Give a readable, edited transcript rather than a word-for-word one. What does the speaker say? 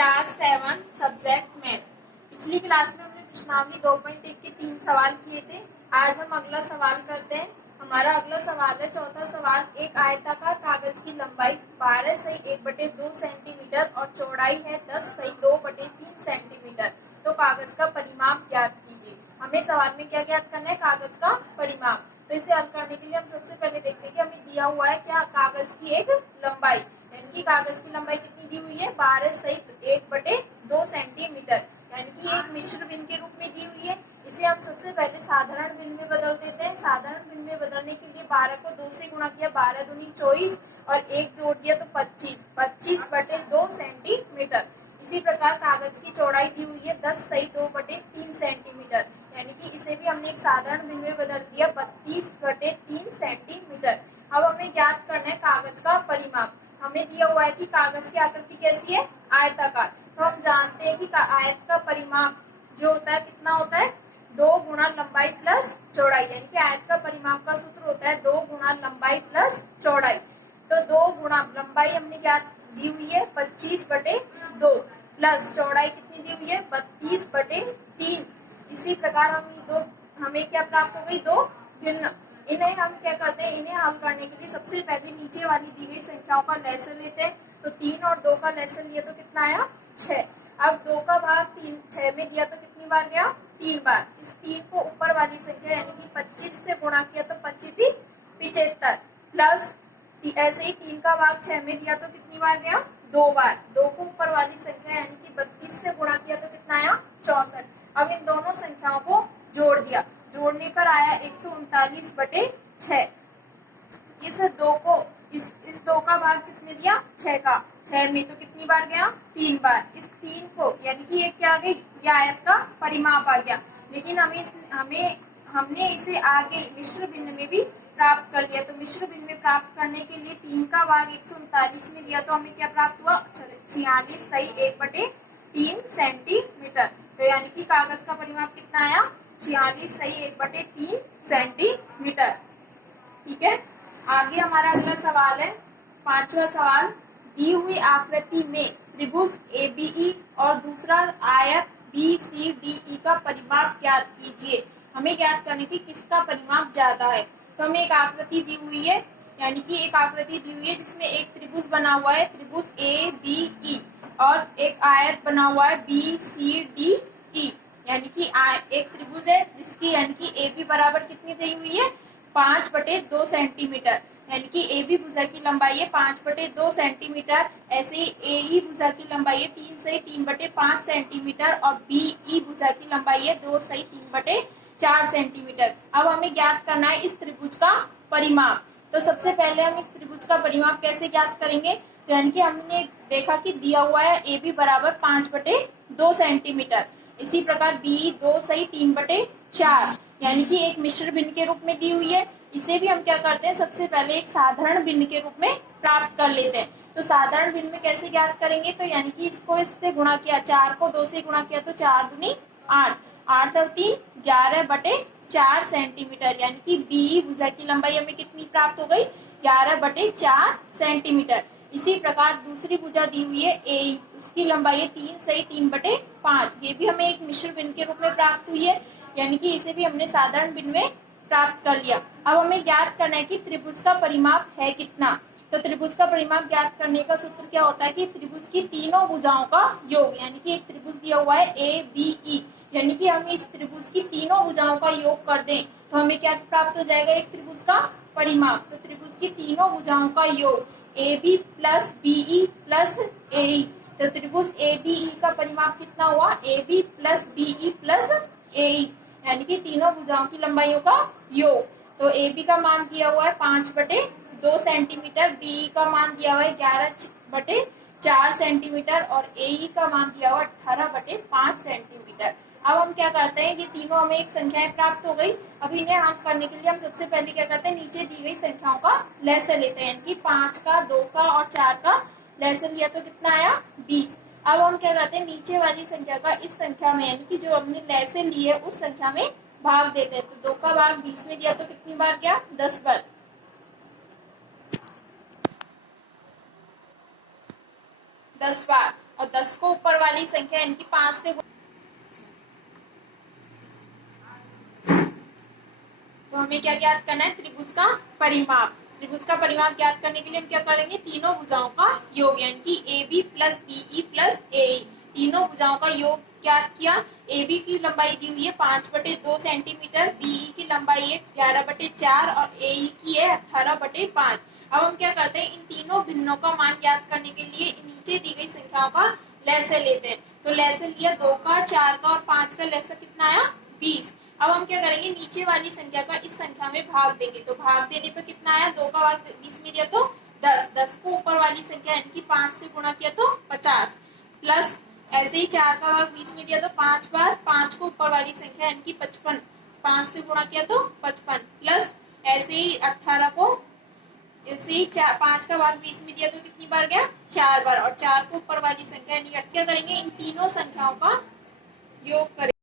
Class 7 subject math. पिछली class में हमने प्रश्नावली 2.1 के 3 सवाल किए थे। आज हम अगला सवाल करते हैं। हमारा अगला सवाल है चौथा सवाल। एक आयताकार कागज की लंबाई 12 सही 1/2 सेंटीमीटर और चौड़ाई है 10 सही 2/3 सेंटीमीटर। तो कागज का परिमाप ज्ञात कीजिए। हमें सवाल में क्या ज्ञात करना है? कागज का परिमाप। तो इसे हल करने के लिए हम सबसे पहले देखते हैं कि हमें दिया हुआ है क्या, कागज की एक लंबाई, यानी कि कागज की लंबाई कितनी दी हुई है? 12 सहित 1/2 सेंटीमीटर, यानी कि एक मिश्र भिन्न के रूप में दी हुई है। इसे हम सबसे पहले साधारण भिन्न में बदल देते हैं। साधारण भिन्न में बदलने के लिए 12 को 2 से गुणा किया, 12 दूनी 24 और 1 जोड़ दिया तो 25, 25/2 सेंटीमीटर। इसी प्रकार कागज की चौड़ाई दी हुई है 10 सही 2/3 सेंटीमीटर, यानी कि इसे भी हमने एक साधारण भिन्न में बदल दिया 32/3 सेंटीमीटर। अब हमें ज्ञात करना है कागज का परिमाप। हमें दिया हुआ है कि कागज की आकृति कैसी है? आयताकार। तो हम जानते हैं कि आयत का परिमाप जो होता है कितना होता है? 2 गुणा लंबाई प्लस चौड़ाई, यानी कि आयत का परिमाप का सूत्र होता है 2 गुणा लंबाई प्लस चौड़ाई। तो 2 गुणा लंबाई हमने क्या दी हुई है? 25/2 प्लस चौड़ाई कितनी दी हुई है? 32/3। इसी प्रकार हमें क्या प्राप्त हो गई? 2 भिन्न। इन्हें हम क्या करते हैं? इन्हें हल करने के लिए सबसे पहले नीचे वाली दी गई संख्याओं का लैसन लेते हैं। तो 3 और 2 का लैसन लिया तो कितना आया? 6। अब 2 का भाग 6 में दिया तो कितनी बार गया? 3 बार। इस 3 को ऊपर वाली संख्या यानी कि 25 से गुणा किया तो 25 75 प्लस ऐसे ही 3 का भाग 6 में दिया तो कितनी बार गया? 2 बार। 2 को ऊपर वाली संख्या यानी कि 32 से गुणा किया तो कितना आया? 64। अब इन दोनों संख्याओं को जोड़ दिया, जोड़ने पर आया 139/6। इस 2 का भाग किसने दिया? 6 का। 6 में तो कितनी बार गया? 3 बार। इस 3 को यानी कि ये क्या आ गई? ये आयत का परिमाप आ गया। लेकिन हमने इसे आगे मिश्र भिन्न में भी प्राप्त कर लिया। तो मिश्र भिन्न में प्राप्त करने के लिए 3 का भाग 139 में दिया तो हमें क्या प्राप्त हुआ? 46 सही 1/3 सेंटीमीटर। तो यानी कि कागज का परिमाप कितना आया? 46 सही 1/3 सेंटीमीटर। ठीक है। आगे हमारा अगला सवाल है, पांचवा सवाल। दी हुई आकृति में त्रिभुज ABE और दूसरा आयत BCDE का परिमाप ज्ञात कीजिए। हमें ज्ञात करने की किसका परिमाप ज्यादा है। तो हमें एक आकृति दी हुई है, यानी कि एक आकृति दी हुई है जिसमें एक त्रिभुज बना हुआ है, त्रिभुज ABE, और एक आयत बना हुआ है BCDE, यानी कि एक त्रिभुज है जिसकी यानी कि AB बराबर कितनी दी हुई है? 5/2 सेंटीमीटर, यानी कि AB भुजा की लंबाई है 5/2 सेंटीमीटर। ऐसे ही AE भुजा की लंबाई है 3 सही 3/5 सेंटीमीटर और BE भुजा की लंबाई है 2 सही 3/4 सेंटीमीटर। अब हमें ज्ञात करना है इस त्रिभुज का परिमाप। तो सबसे पहले हम इस त्रिभुज का परिमाप कैसे ज्ञात करेंगे? तो यानी कि हमने देखा कि दिया हुआ है AB बराबर 5/2 सेंटीमीटर। इसी प्रकार BE 2 सही 3/4, यानी कि एक मिश्र भिन्न के रूप में दी हुई है। इसे भी हम क्या करते हैं? सबसे पहले एक साधारण भिन्न के रूप में प्राप्त कर लेते हैं। तो साधारण भिन्न में कैसे ज्ञात करेंगे? तो यानी कि इसको इससे गुणा किया, 4 को 2 से गुणा किया तो 4 दूनी 8, 8 और 3 11/4 सेंटीमीटर, यानी कि BE भुजा की लंबाई हमें कितनी प्राप्त हो गई? 11/4 सेंटीमीटर। इसी प्रकार दूसरी भुजा दी हुई है AE, उसकी लंबाई है 3 सही 3/5। ये भी हमें एक मिश्र भिन्न के रूप में प्राप्त हुई है, यानी कि इसे भी हमने साधारण भिन्न में प्राप्त कर लिया। अब हमें ज्ञात करना है कि त्रिभुज का परिमाप है कितना। तो त्रिभुज का परिमाप ज्ञात करने का सूत्र क्या होता है कि त्रिभुज की तीनों भुजाओं का योग, यानी कि एक त्रिभुज दिया हुआ है ABE, यानी कि हम इस त्रिभुज की तीनों भुजाओं का योग कर दें तो हमें क्या प्राप्त हो जाएगा? एक त्रिभुज का परिमाप। तो त्रिभुज की तीनों भुजाओं का योग AB plus BE plus AE। तो त्रिभुज ABE का परिमाप कितना हुआ? AB plus BE plus AE, यानी कि तीनों भुजाओं की लंबाइयों का योग। तो AB का मान दिया हुआ है 5/2 सेंटीमीटर, BE का मान दिया हुआ है 11/4 सेंटीमीटर और AE का मान दिया हुआ 18/5 सेंटीमीटर। अब हम क्या करते हैं? ये तीनों हमें एक संख्याएं प्राप्त हो गई। अब इन्हें हल करने के लिए हम सबसे पहले क्या करते हैं? नीचे दी गई संख्याओं का लैसन लेते हैं, यानी कि 5 का, 2 का और 4 का लैसन लिया तो कितना आया? 20। अब हम क्या करते हैं? नीचे वाली संख्या का इस संख्या में, यानी कि जो हमने लैसन ली है उस संख्या में भाग देते हैं। तो 2 का भाग 20 में दिया तो कितनी बार गया? 10 बार। 10 बार। और 10 को ऊपर वाली संख्या यानी कि 5 से तो हमें क्या ज्ञात करना है, त्रिभुज का परिमाप। त्रिभुज का परिमाप ज्ञात करने के लिए हम क्या करेंगे, तीनों भुजाओं का योग यानी कि A B plus BE plus AE, तीनों भुजाओं का योग ज्ञात किया। ए बी की लंबाई दी हुई है 5/2 सेंटीमीटर, बीई की लंबाई है 11/4 और एई की है 18/5। अब हम क्या करते हैं, इन तीनों भिन्नों का मान ज्ञात करने के लिए नीचे दी गई संख्याओं का लसागु लेते हैं। तो लसागु लिया 2 का, 4 का और 5 का, लसागु कितना आया 20। अब हम क्या करेंगे, नीचे वाली संख्या का इस संख्या में भाग देंगे। तो भाग देने पर कितना आया, 2 का भाग 20 में दिया तो 10, 10 को ऊपर वाली संख्या यानी कि 5 से गुणा किया तो 50, प्लस ऐसे ही 4 का भाग 20 में दिया तो 5 बार, 5 को ऊपर वाली संख्या यानी कि 55, 5 से गुणा किया तो 55, प्लस ऐसे ही 18 को ऐसे ही 5 का भाग 20 में दिया तो कितनी बार गया, 4 बार, और 4 को ऊपर वाली संख्या यानी क्या करेंगे, इन तीनों संख्याओं का योग करेंगे।